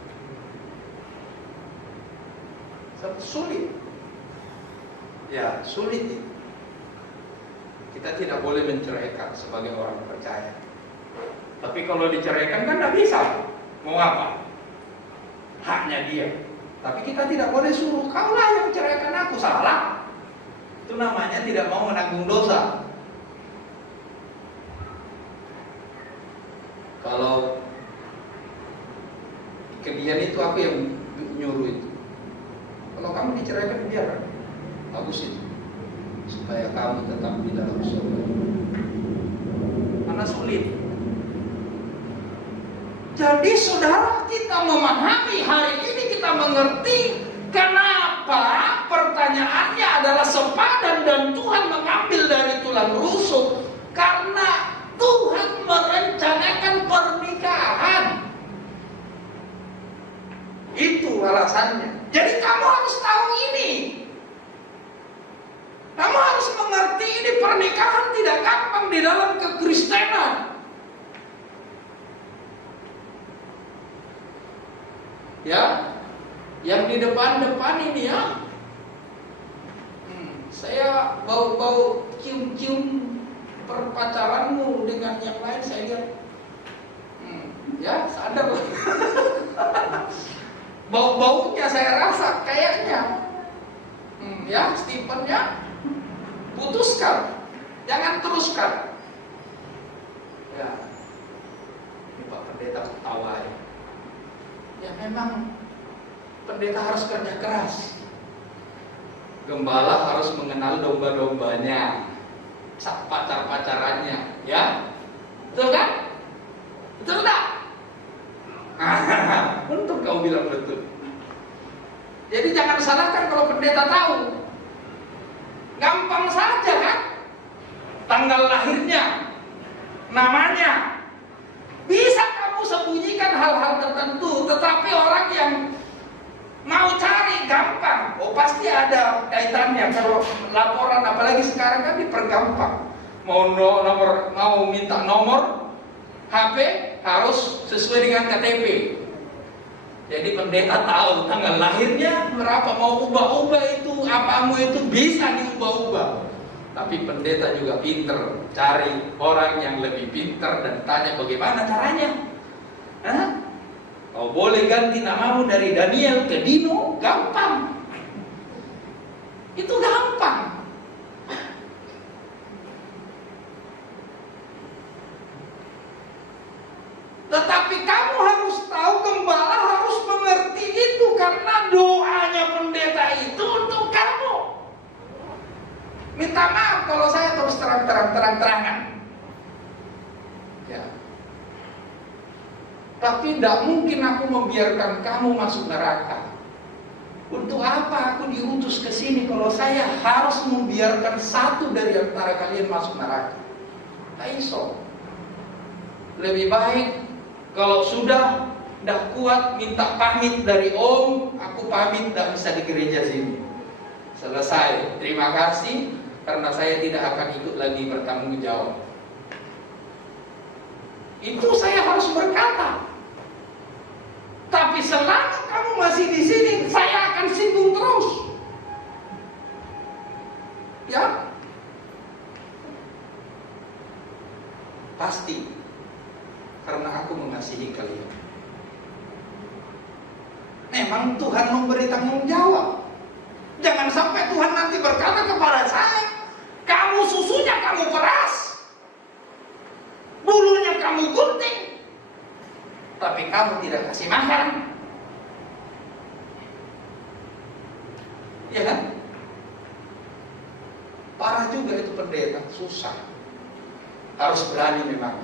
Sulit. Ya, sulit itu. Kita tidak boleh menceraikan sebagai orang percaya. Tapi kalau diceraikan kan tidak bisa. Mau apa? haknya dia. Tapi kita tidak boleh suruh, kaulah yang ceraikan aku. Salah. Itu namanya tidak mau menanggung dosa. Kalau kalian itu aku yang nyuruh itu. Kalau kamu diceraikan, biarkan. Bagus itu. Supaya kamu tetap di dalam surga. Mana sulit. Jadi saudara, kita memahami hari ini, kita mengerti kenapa pertanyaannya adalah sepadan dan Tuhan mengambil dari tulang rusuk. Karena Tuhan merencanakan pernikahan. Itu alasannya. Jadi kamu harus tahu ini. Kamu harus mengerti ini, pernikahan tidak gampang di dalam kekristenan. Ya, yang di depan-depan ini ya, saya bau-bau cium-cium perpacaranmu dengan yang lain, saya lihat, ya sadar lah. Bau-baunya saya rasa kayaknya, ya Stephen ya, putuskan, jangan teruskan. Ya, ini Pak Pendeta ketawa ya. Ya memang pendeta harus kerja keras. Gembala harus mengenal domba-dombanya, pacar-pacarannya, ya. Betul kan? Betul tak? Untung kau bilang betul. Jadi jangan salahkan kalau pendeta tahu. Gampang saja kan? Tanggal lahirnya, namanya. Bisa kamu sembunyikan hal-hal tertentu, tetapi orang yang mau cari gampang. Oh pasti ada kaitannya. Kalau laporan apalagi sekarang kan dipergampang. Mau minta nomor HP harus sesuai dengan KTP. Jadi pendeta tahu tanggal lahirnya berapa, mau ubah-ubah itu apamu itu bisa diubah-ubah. Tapi pendeta juga pinter, cari orang yang lebih pinter dan tanya bagaimana caranya. Kau boleh ganti namamu dari Daniel ke Dino, gampang. Itu gampang. Tetapi kamu harus tahu, gembala harus mengerti itu, karena doanya pendeta itu untuk kamu. Minta maaf kalau saya terus terang-terangan. Ya. Tapi tidak mungkin aku membiarkan kamu masuk neraka. Untuk apa aku diutus ke sini kalau saya harus membiarkan satu dari antara kalian masuk neraka? Tak iso. Lebih baik kalau sudah dah kuat minta pamit dari Om, aku pamit tidak bisa di gereja sini. Selesai. Terima kasih karena saya tidak akan ikut lagi bertanggung jawab. Itu saya harus berkata. Tapi selama kamu masih di sini, saya akan singgung terus. Ya? Pasti. Karena aku mengasihi kalian. Memang Tuhan memberi tanggung jawab. Jangan sampai Tuhan nanti berkata kepada saya, kamu susunya kamu peras, bulunya kamu gunting, tapi kamu tidak kasih makan. Ya kan? Parah juga itu pendeta, susah. Harus berani memang.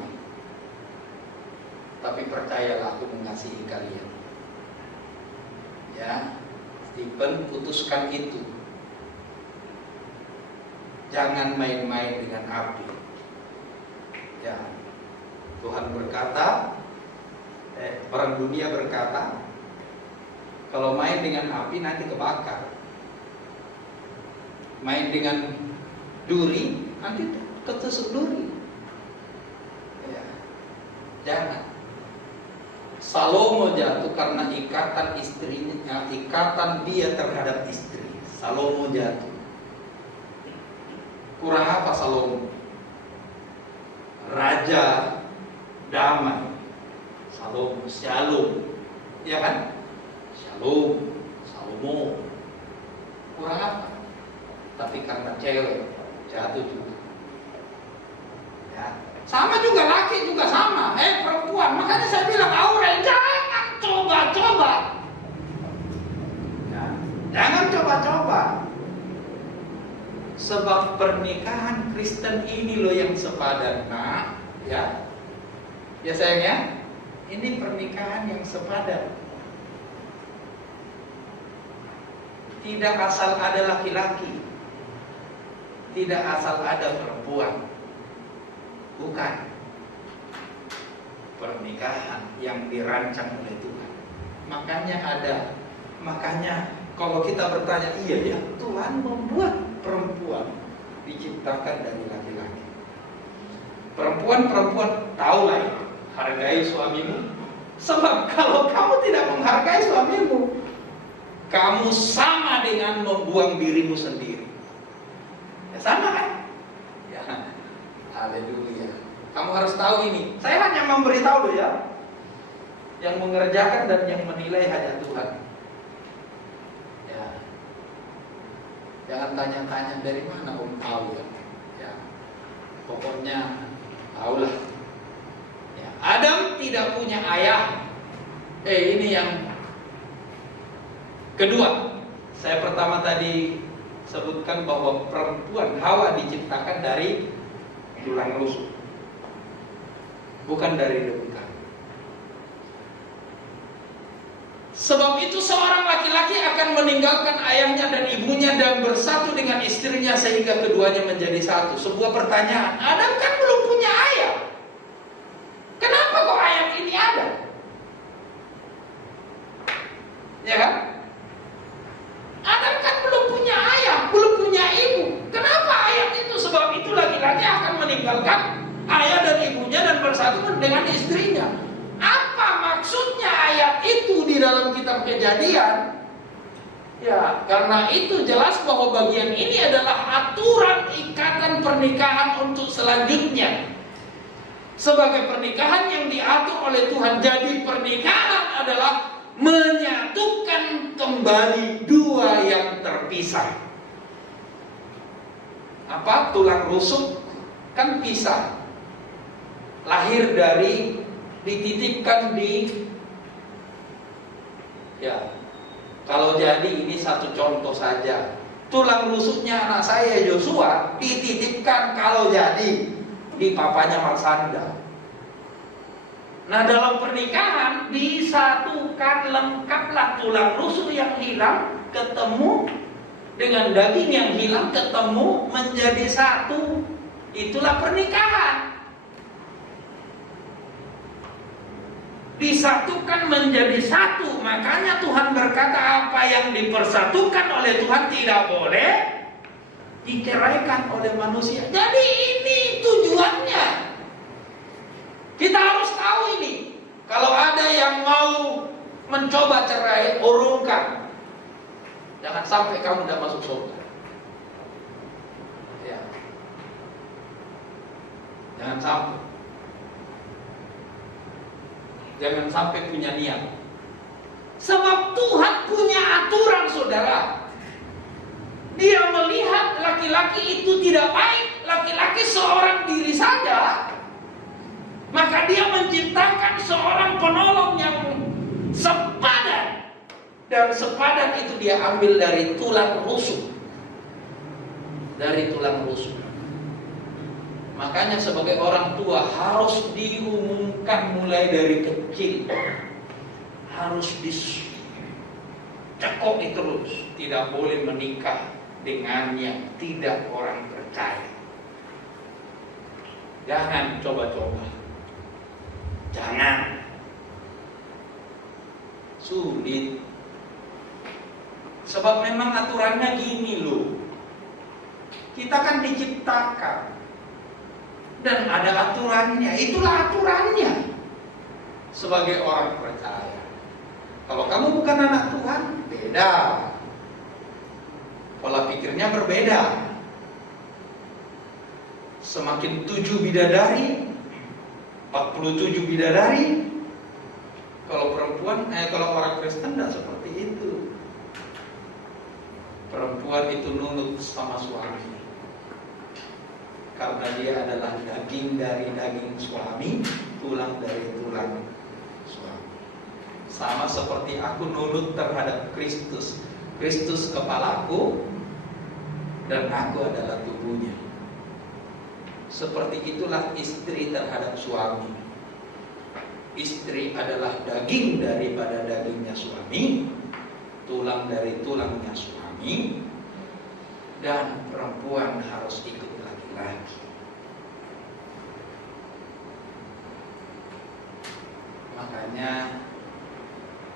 Tapi percayalah aku mengasihi kalian. Ya, Stephen putuskan itu. Jangan main-main dengan api. Ya, Tuhan berkata, orang dunia berkata, kalau main dengan api nanti kebakar. Main dengan duri nanti ketusuk duri. Ya, jangan. Salomo jatuh karena ikatan istrinya, ikatan dia terhadap istri. Salomo jatuh. Kurang apa Salomo? Raja damai. Shalom, ya kan? Salomo. Kurang apa? Tapi karena cewek jatuh juga. Ya. Sama juga laki juga sama, perempuan. Makanya saya bilang Aurel, jangan coba-coba. Ya. Jangan coba-coba. Sebab pernikahan Kristen ini loh yang sepadan. Nah, ya. Ya sayang ya. Ini pernikahan yang sepadan. Tidak asal ada laki-laki. Tidak asal ada perempuan. Bukan. Pernikahan yang dirancang oleh Tuhan. Makanya kalau kita bertanya, iya ya, Tuhan membuat perempuan diciptakan dari laki-laki. Perempuan tahulah ya, hargai suamimu. Sebab kalau kamu tidak menghargai suamimu, kamu sama dengan membuang dirimu sendiri. Ya sama kan? Ya, haleluya. Kamu harus tahu ini. Saya hanya memberitahu loh ya. Yang mengerjakan dan yang menilai hanya Tuhan. Ya. Jangan tanya-tanya dari mana Om tahu ya. Ya. Pokoknya tahulah. Ya. Adam tidak punya ayah. Ini yang kedua. Saya pertama tadi sebutkan bahwa perempuan Hawa diciptakan dari tulang rusuk, bukan dari debu kayu. Sebab itu seorang laki-laki akan meninggalkan ayahnya dan ibunya dan bersatu dengan istrinya sehingga keduanya menjadi satu. Sebuah pertanyaan, Adam kan belum punya ayah. Kenapa kok ayat ini ada? Ya kan? Adam kan belum punya ayah, belum punya ibu. Kenapa ayat itu? Sebab itu laki-laki akan meninggalkan ayah dan ibunya dan bersatu dengan istrinya. Apa maksudnya ayat itu di dalam kitab Kejadian? Ya, karena itu jelas bahwa bagian ini adalah aturan ikatan pernikahan untuk selanjutnya. Sebagai pernikahan yang diatur oleh Tuhan. Jadi pernikahan adalah menyatukan kembali dua yang terpisah. Apa? Tulang rusuk kan pisah. Lahir dari, dititipkan di, ya. Kalau jadi ini satu contoh saja. Tulang rusuknya anak saya Joshua dititipkan kalau jadi di papanya Marsanda. Nah, dalam pernikahan disatukan, lengkaplah tulang rusuk yang hilang ketemu dengan daging yang hilang ketemu menjadi satu. Itulah pernikahan. Disatukan menjadi satu. Makanya Tuhan berkata apa yang dipersatukan oleh Tuhan tidak boleh diceraikan oleh manusia. Jadi ini tujuannya. Kita harus tahu ini. Kalau ada yang mau mencoba cerai, urungkan. Jangan sampai kamu tidak masuk surga. Ya. Jangan sampai. Jangan sampai punya niat. Sebab Tuhan punya aturan, saudara. Dia melihat laki-laki itu tidak baik. Laki-laki seorang diri saja. Maka dia menciptakan seorang penolong yang sepadan. Dan sepadan itu dia ambil dari tulang rusuk. Dari tulang rusuk. Makanya sebagai orang tua harus diumumkan mulai dari kecil. Harus dicekoki terus. Tidak boleh menikah dengan yang tidak orang percaya. Jangan coba-coba. Jangan. Sulit. Sebab memang aturannya gini loh. Kita kan diciptakan. Dan ada aturannya. Itulah aturannya. Sebagai orang percaya. Kalau kamu bukan anak Tuhan, beda. Pola pikirnya berbeda. Semakin 7 bidadari, 47 bidadari. Kalau perempuan, kalau orang Kristen tidak seperti itu. Perempuan itu nurut sama suami karena dia adalah daging dari daging suami, tulang dari tulang suami. Sama seperti aku nurut terhadap Kristus. Kristus kepalaku dan aku adalah tubuhnya. Seperti itulah istri terhadap suami. Istri adalah daging daripada dagingnya suami, tulang dari tulangnya suami, dan perempuan harus ikut laki-laki. Makanya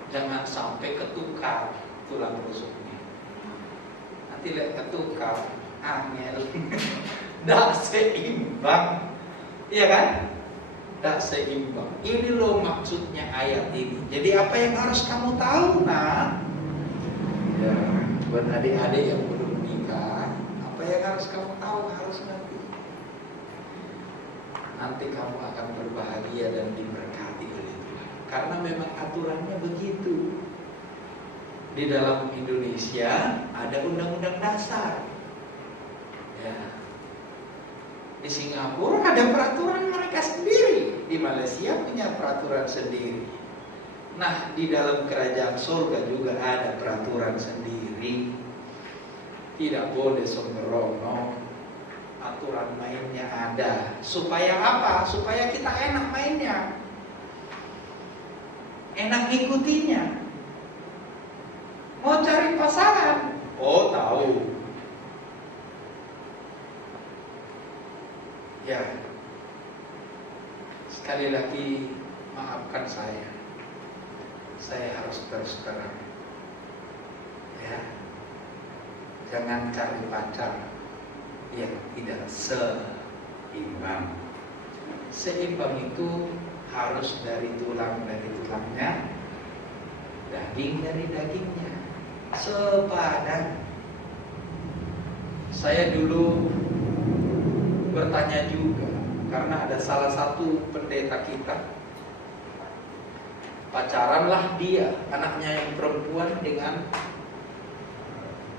jangan sampai ketukar tulang rusuknya. Nanti lihat ketukar, angel, tidak seimbang, iya kan? Tidak seimbang. Ini loh maksudnya ayat ini. Jadi apa yang harus kamu tahu, nak? Ya, buat adik-adik yang belum nikah, apa yang harus kamu tahu, harus ngerti. Nanti kamu akan berbahagia dan diberkati oleh Tuhan. Karena memang aturannya begitu. Di dalam Indonesia ada undang-undang dasar. Ya. Di Singapura ada peraturan mereka sendiri. Di Malaysia punya peraturan sendiri. Nah, di dalam kerajaan surga juga ada peraturan sendiri. Tidak boleh sembrono. Aturan mainnya ada. Supaya apa? Supaya kita enak mainnya. Enak ngikutinya. Mau cari pasangan? Oh, tahu. Ya. Sekali lagi maafkan saya. Saya harus terus terang. Ya. Jangan cari pacar yang tidak seimbang. Seimbang itu harus dari tulang dari tulangnya, daging dari dagingnya, sepadan. Saya dulu bertanya juga karena ada salah satu pendeta kita, pacaranlah dia, anaknya yang perempuan dengan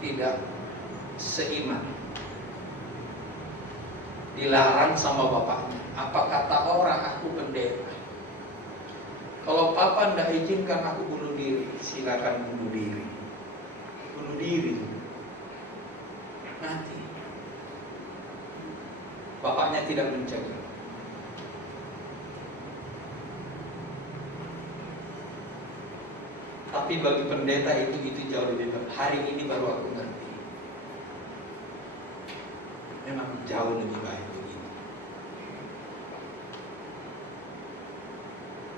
tidak seiman. Dilarang sama bapaknya. Apa kata orang? Aku pendeta. Kalau papa tidak izinkan aku bunuh diri, silakan bunuh diri. Bunuh diri. Nanti bapaknya tidak mencegah. Tapi bagi pendeta itu jauh lebih baik. Hari ini baru aku ngerti. Memang jauh lebih baik begitu.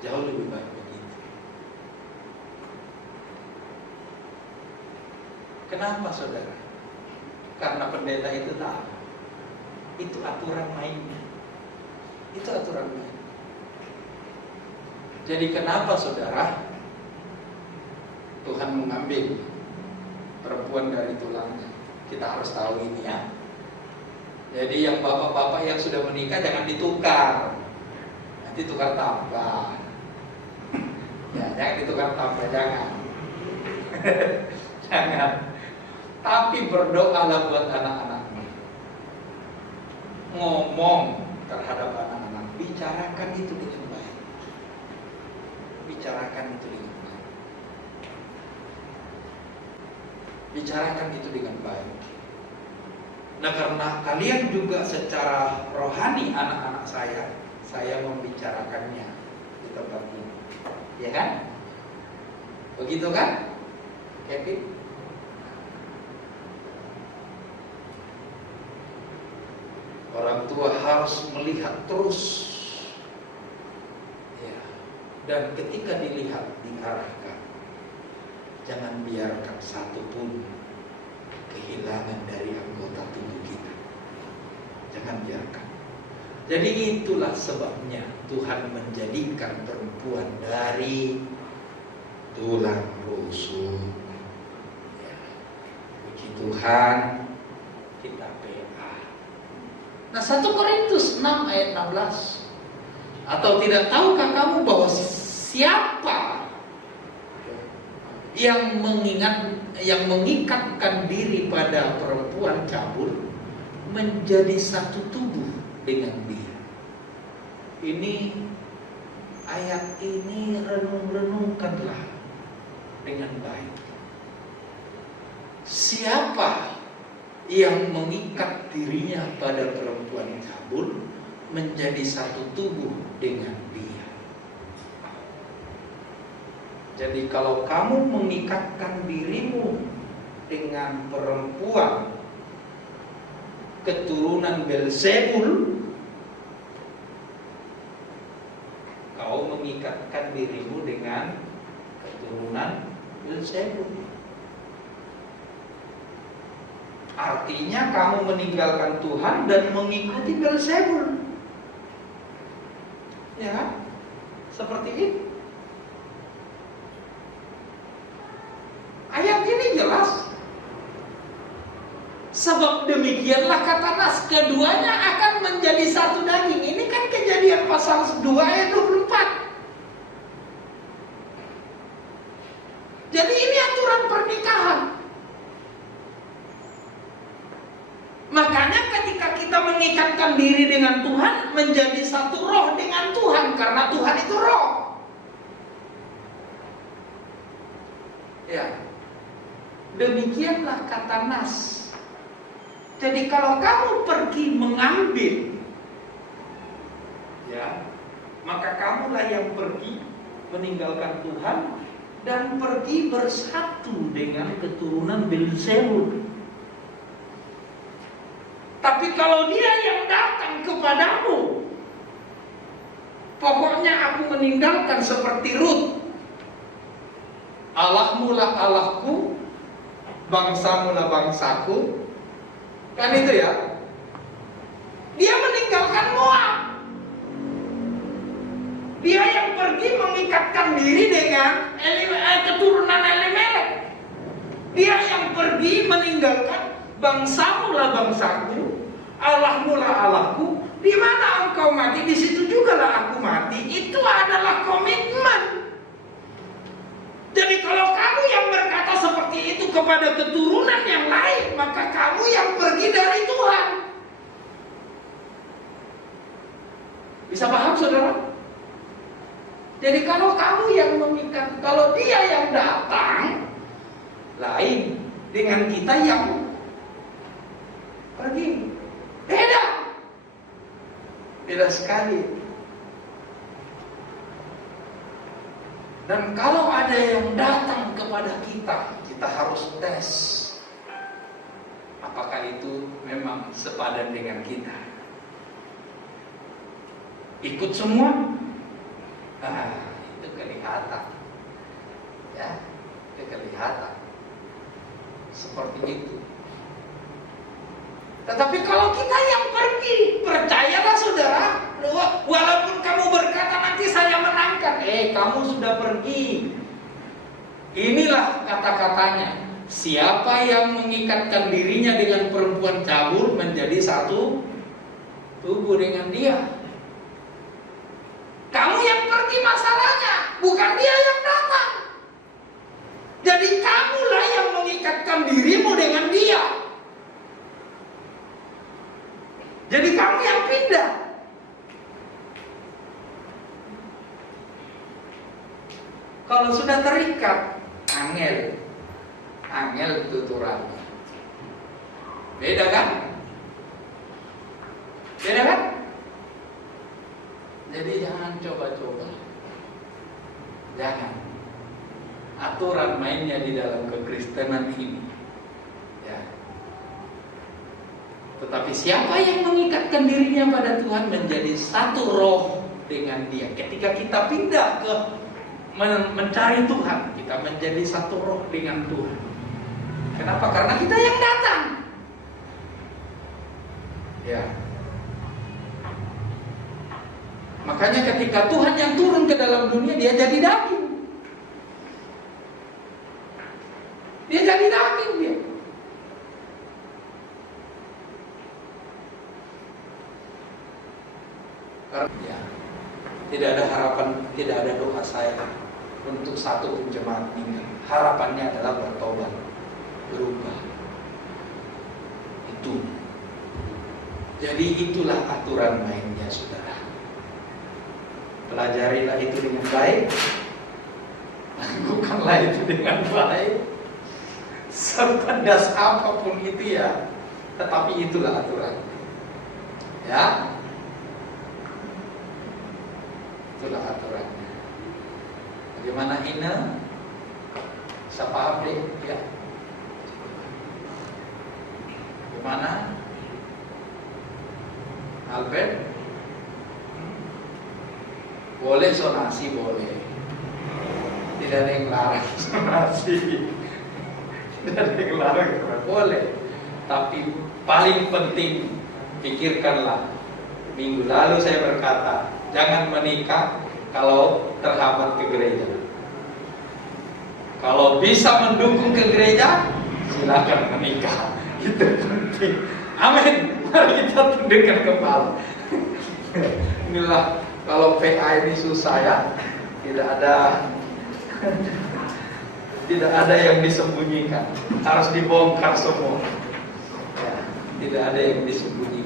Jauh lebih baik begitu. Kenapa saudara? Karena pendeta itu tahu. Itu aturan mainnya. Itu aturan main. Jadi kenapa saudara? Tuhan mengambil perempuan dari tulangnya. Kita harus tahu ini ya. Jadi yang bapak-bapak yang sudah menikah jangan ditukar. Nanti tukar tambah. Ya, jangan ditukar tambah, jangan. Jangan. Tapi berdoalah buat anak-anakmu. Ngomong terhadap anak-anak, bicarakan itu dengan baik. Bicarakan itu dengan baik. Bicarakan itu dengan baik. Nah, karena kalian juga secara rohani anak-anak saya membicarakannya di tempat ini. Ya kan? Begitu kan? Kevin? Orang tua harus melihat terus. Ya. Dan ketika dilihat, diarahkan. Jangan biarkan satu pun kehilangan dari anggota tubuh kita. Jangan biarkan. Jadi itulah sebabnya Tuhan menjadikan perempuan dari tulang rusuk. Ya. Puji Tuhan, kita PA. Nah, 1 Korintus 6 ayat 16. Atau tidak tahukah kamu bahwa siapa yang mengikatkan diri pada pada perempuan cabul menjadi satu tubuh dengan dia. Ini ayat ini renung-renungkanlah dengan baik. Siapa yang mengikat dirinya pada perempuan cabul menjadi satu tubuh dengan dia. Jadi kalau kamu mengikatkan dirimu dengan perempuan keturunan Belzebul, kau mengikatkan dirimu dengan keturunan Belzebul. Artinya kamu meninggalkan Tuhan dan mengikuti Belzebul. Ya kan? Seperti itu. Ayat ini jelas. Sebab demikianlah kata nas, keduanya akan menjadi satu daging. Ini kan Kejadian pasal 2 ayat 24. Jadi ini aturan pernikahan. Makanya ketika kita mengikatkan diri dengan Tuhan, menjadi satu roh dengan Tuhan, karena Tuhan itu roh. Ya. Demikianlah kata nas. Jadi kalau kamu pergi mengambil, ya, maka kamulah yang pergi meninggalkan Tuhan dan pergi bersatu dengan keturunan Belzebul. Tapi kalau dia yang datang kepadamu, pokoknya aku meninggalkan seperti Rut, Allahmu lah Allahku, bangsamu lah bangsaku, kan itu ya. Dia meninggalkan Moab. Dia yang pergi mengikatkan diri dengan keturunan Elimelek. Dia yang pergi meninggalkan bangsamu lah bangsaku, Allahmu lah Allahku. Di mana engkau mati, di situ juga lah aku mati. Itu adalah komitmen. Jadi kalau kamu yang berkata seperti itu kepada keturunan yang lain, maka kamu yang pergi dari Tuhan. Bisa paham saudara? Jadi kalau kamu yang mengikat, kalau dia yang datang, lain dengan kita yang pergi. Beda. Beda sekali. Dan kalau ada yang datang kepada kita, kita harus tes apakah itu memang sepadan dengan kita. Ikut semua? Itu kelihatan. Ya, itu kelihatan. Seperti itu. Tetapi kalau kita yang pergi, percayalah saudara, walaupun kamu berkata nanti saya menangkan, kamu sudah pergi. Inilah kata-katanya. Siapa yang mengikatkan dirinya dengan perempuan cabul menjadi satu tubuh dengan dia. Kamu yang pergi masalahnya, bukan dia yang datang. Jadi kamulah yang mengikatkan dirimu dengan dia. Jadi kamu yang pindah. Kalau sudah terikat, angel tuturan. Beda kan? Beda kan? Jadi jangan coba-coba. Jangan. Aturan mainnya di dalam kekristenan ini. Ya. Tetapi siapa yang mengikatkan dirinya pada Tuhan menjadi satu roh dengan dia. Ketika kita pindah ke mencari Tuhan, kita menjadi satu roh dengan Tuhan. Kenapa? Karena kita yang datang. Ya. Makanya ketika Tuhan yang turun ke dalam dunia, dia jadi daging. Dia jadi daging dia. Ya, tidak ada harapan, tidak ada doa saya untuk satu pun jemaat meninggal. Harapannya adalah bertobat, berubah. itu. Jadi itulah aturan mainnya, saudara. Pelajarilah itu dengan baik, lakukanlah itu dengan baik, sepedas apapun itu ya, tetapi itulah aturan. Ya, itulah aturannya. Bagaimana Ina? Saya paham deh, ya. Bagaimana Albert? Boleh sonasi, boleh. Tidak ada yang larang sonasi. Tidak ada yang larang, boleh. Tapi paling penting, pikirkanlah. Minggu lalu saya berkata, jangan menikah kalau terhambat ke gereja. Kalau bisa mendukung ke gereja, silakan menikah. Itu penting. Amin. Mari kita tundukkan kepala. Inilah kalau PA ini susah ya. Tidak ada yang disembunyikan. Harus dibongkar semua. Ya, tidak ada yang disembunyikan.